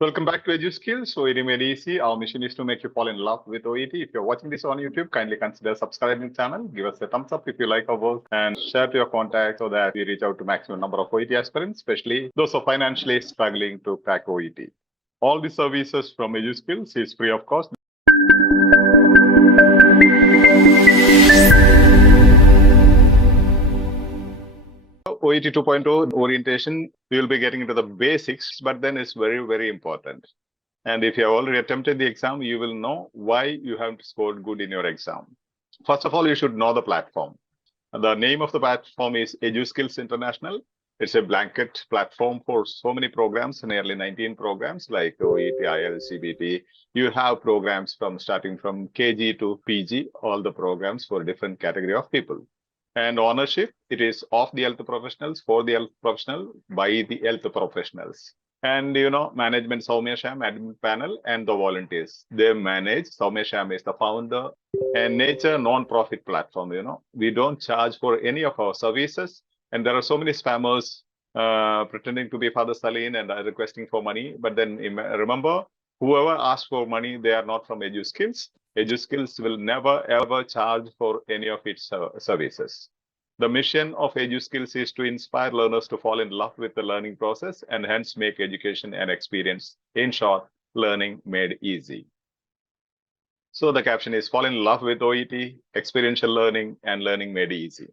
Welcome back to Edu Skills. OET made easy. Our mission is to make you fall in love with OET. If you're watching this on YouTube, kindly consider subscribing to the channel. Give us a thumbs up if you like our work and share to your contacts so that we reach out to maximum number of OET aspirants, especially those who are financially struggling to crack OET. All the services from Edu Skills is free of cost. OET 2.0 orientation, we will be getting into the basics, but then it's very, very important. And if you have already attempted the exam, you will know why you haven't scored good in your exam. First of all, you should know the platform. The name of the platform is EduSkills International. It's a blanket platform for so many programs, nearly 19 programs like OET, IELTS, CBT. You have programs starting from KG to PG, all the programs for different category of people. And ownership, it is of the health professionals, for the health professional, by the health professionals. And, management, Soumya Sham, admin panel, and the volunteers. They manage. Soumya Sham is the founder. And Nature non-profit platform, we don't charge for any of our services. And there are so many spammers pretending to be Father Saleen and requesting for money. But then remember, whoever asks for money, they are not from EduSkills. EduSkills will never, ever charge for any of its services. The mission of EduSkills is to inspire learners to fall in love with the learning process and hence make education an experience. In short, learning made easy. So the caption is fall in love with OET, experiential learning, and learning made easy.